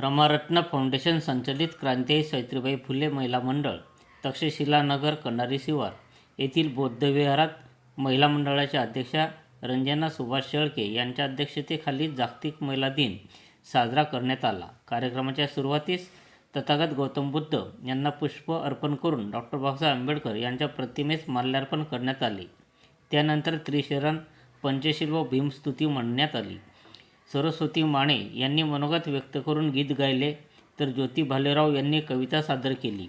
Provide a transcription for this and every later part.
रमारत्न foundation संचलित क्रांती सावित्रीबाई फुले महिला मंडळ तक्षशिला नगर कन्हारी शिवार येथील बौद्धविहारात महिला मंडळाच्या अध्यक्षा रंजना सुभाष शेळके यांच्या अध्यक्षतेखाली जागतिक महिला दिन साजरा करण्यात आला. कार्यक्रमाच्या सुरुवातीस तथागत गौतम बुद्ध यांना पुष्प अर्पण करून डॉक्टर बाबासाहेब आंबेडकर यांच्या प्रतिमेस माल्यार्पण करण्यात आले. त्यानंतर त्रिशरण पंचशील व भीमस्तुती म्हणण्यात आली. सरस्वती माने यांनी मनोगत व्यक्त करून गीत गायले तर ज्योती भालेराव यांनी कविता सादर केली.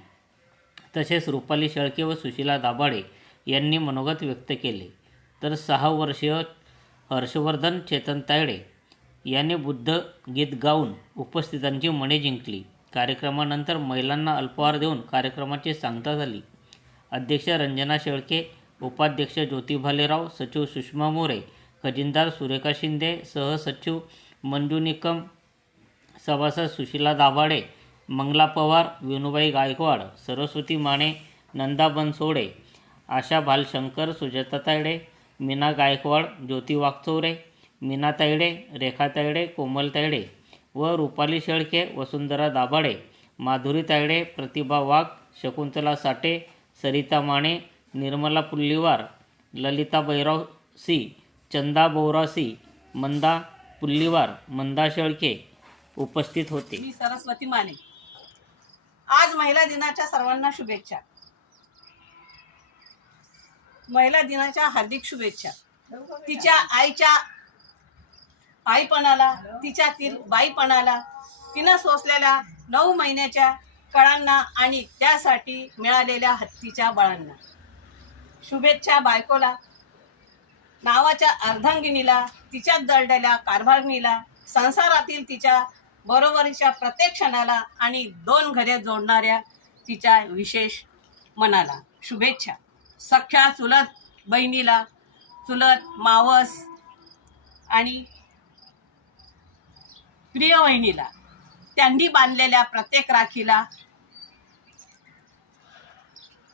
तसेच रुपाली शेळके व सुशीला दाभाडे यांनी मनोगत व्यक्त केले. तर सहा वर्षीय हर्षवर्धन चेतन तायडे यांनी बुद्ध गीत गाऊन उपस्थितांची मने जिंकली. कार्यक्रमानंतर महिलांना अल्पहार देऊन कार्यक्रमाची सांगता झाली. अध्यक्ष रंजना शेळके उपाध्यक्ष ज्योती भालेराव सचिव सुषमा मोरे खजिनदार सुरेखा शिंदे सहसचिव मंजू निकम सभासद सुशीला दाभाडे मंगला पवार विनुबाई गायकवाड सरस्वती माने नंदा बनसोडे आशा भालशंकर सुजाता तायडे मीना गायकवाड ज्योती वागचौरे मीना तायडे रेखा तायडे कोमल तायडे व रुपाली शेळके वसुंधरा दाभाडे माधुरी तायडे प्रतिभा वाघ शकुंतला साठे सरिता माने निर्मला पुल्लीवार ललिता भैरव सी चंदा बोरासी मंदा पुल्लीवार मंदा शेळके उपस्थित होते. मी सरस्वती माने. आज महिला दिनाच्या सर्वांना शुभेच्छा. महिला दिनाच्या हार्दिक शुभेच्छा. तिच्या आईच्या आईपणाला तिच्यातील बाईपणाला तिनं सोसलेल्या नऊ महिन्याच्या कळांना आणि त्यासाठी मिळालेल्या हत्तीच्या बळांना. शुभेच्छा बायकोला. नावाच्या अर्धांगिनीला तिच्या दळलेल्या कारभारणीला संसारातील तिच्या बरोबरीच्या प्रत्येक क्षणाला आणि दोन घरे जोडणाऱ्या तिच्या विशेष मनाला शुभेच्छा. सख्या चुलत बहिणीला चुलत मावस आणि प्रिय वहिनीला त्यांनी बांधलेल्या प्रत्येक राखीला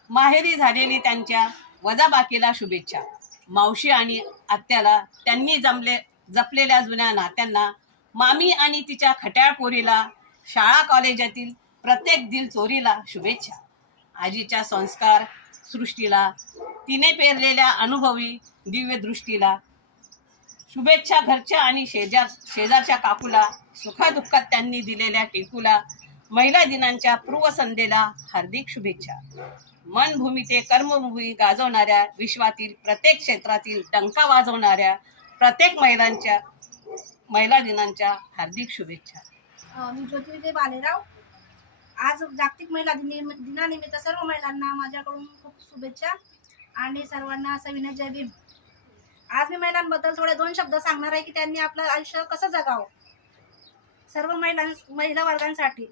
माहेरी झालेली त्यांच्या वजाबाकीला शुभेच्छा. मावशी आणि आत्याला त्यांनी जमले जपलेल्या जुन्या नात्यांना मामी आणि तिच्या खट्याळ पोरीला शाळा कॉलेजातील प्रत्येक दिल चोरीला शुभेच्छा. आजीच्या संस्कार सृष्टीला तिने पेरलेल्या अनुभवी दिव्य दृष्टीला शुभेच्छा घरच्या आणि शेजार शेजारच्या काकूला सुखादुःखात त्यांनी दिलेल्या टेकूला महिला दिनांच्या पूर्वसंध्येला हार्दिक शुभेच्छा. मनभूमी ते कर्मभूमी गाजवणाऱ्या विश्वातील प्रत्येक क्षेत्रातील डंका वाजवणाऱ्या प्रत्येक महिलांच्या महिला दिनांच्या हार्दिक शुभेच्छा. मी ज्योतिविजय बालेराव. आज जागतिक महिला दिनानिमित्त सर्व महिलांना माझ्याकडून खूप शुभेच्छा आणि सर्वांना असं विनय जय भीम. आज मी महिलांबद्दल थोडे दोन शब्द सांगणार आहे की त्यांनी आपलं आयुष्य कसं जगावं. सर्व महिलां महिला वर्गांसाठी.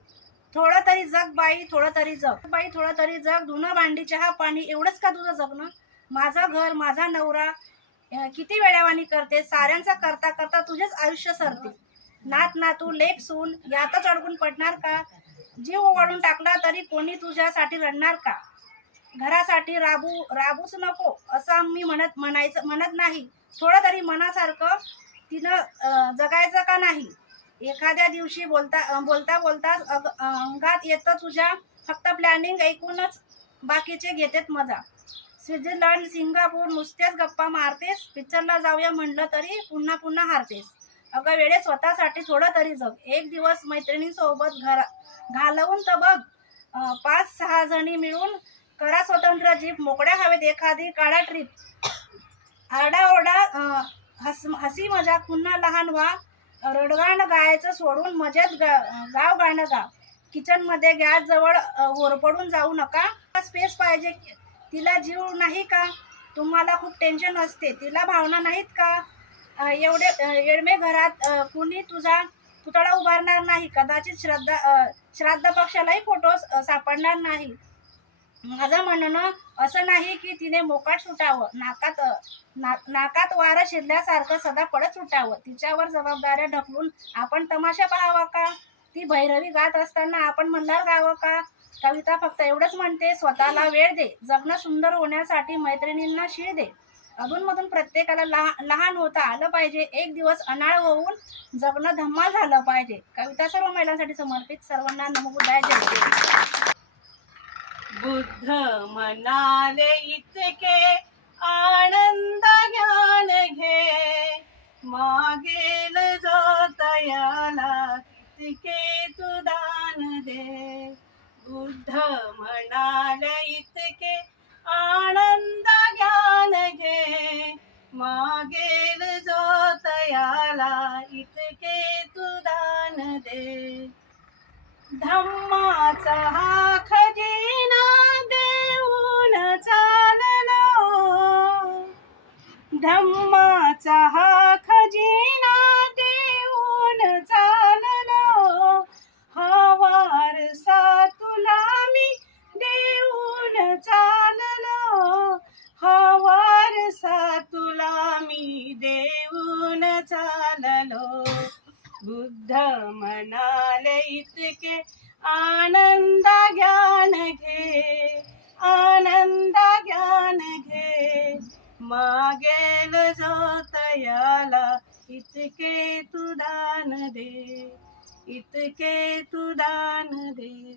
थोडं तरी जग बाई थोडं तरी जग. बाई थोडं तरी जग. धुणं भांडी चहा पाणी एवढंच का तुझं जगणं? माझं घर माझा नवरा किती वेळावानी करते? साऱ्यांचा करता करता तुझेच आयुष्य सरते. नात नातू लेख सून यातच अडकून पडणार का? जीव ओवाळून टाकला तरी कोणी तुझ्यासाठी रडणार का? घरासाठी राबू राबूच नको असं मी म्हणत म्हणायचं म्हणत नाही. थोडं तरी मनासारखं तिनं जगायचं का नाही एखाद्या दिवशी बोलता बोलता बोलता अग- अंगात येतं तुझ्या फक्त प्लॅनिंग ऐकूनच बाकीचे घेतेत मजा. स्वित्झर्लंड सिंगापूर नुसतेच गप्पा मारतेस पिक्चरला जाऊया म्हणलं तरी पुन्हा पुन्हा हारतेस. अगं वेळे स्वतःसाठी थोडं तरी जग. एक दिवस मैत्रिणींसोबत घर घालवून तर बघ. पाच सहा जणी मिळून करा स्वतंत्र जीप. मोकळ्या हवेत एखादी काढा ट्रिप आरडाओरडा हस हसी मजाक पुन्हा लहान व्हा. रडगाणं गायचं सोडून मजेत गा गाव गाणं गा. किचनमध्ये गॅस जवळ ओरपडून जाऊ नका. स्पेस पाहिजे. तिला जीव नाही का? तुम्हाला खूप टेन्शन असते. तिला भावना नाहीत का? एवढे एडमे घरात कुणी तुझा पुतळा उभारणार नाही? कदाचित श्रद्धा श्राद्ध पक्षालाही फोटो सापडणार नाही. माझं म्हणणं असं नाही की तिने मोकाट सुटावं. नाकात ना नाकात वारं शिरल्यासारखं सदा पडत सुटावं. तिच्यावर जबाबदाऱ्या ढकलून आपण तमाशा पाहावा का? ती भैरवी गात असताना आपण म्हणणार गावं का? कविता फक्त एवढंच म्हणते स्वतःला वेळ दे. जगणं सुंदर होण्यासाठी मैत्रिणींना शीळ दे. अधूनमधून प्रत्येकाला लहान लहान होता आलं पाहिजे. एक दिवस अनाळ होऊन जगणं धम्माल झालं पाहिजे. कविता सर्व महिलांसाठी समर्पित. सर्वांना नमोबुद्धाय जय बुद्ध म्हणाले इतके आनंद ज्ञान घे. मागेल जो तयाला तितके तू दान दे. बुद्ध म्हणाले इतके आनंद ज्ञान घे. मागेल जो तयाला इतके तू दान दे. धम्माचा चाललो बुद्ध म्हणाले इतके आनंद ज्ञान घे आनंद ज्ञान घे. मागेल जो तयाला इतके तू दान दे इतके तू दान दे.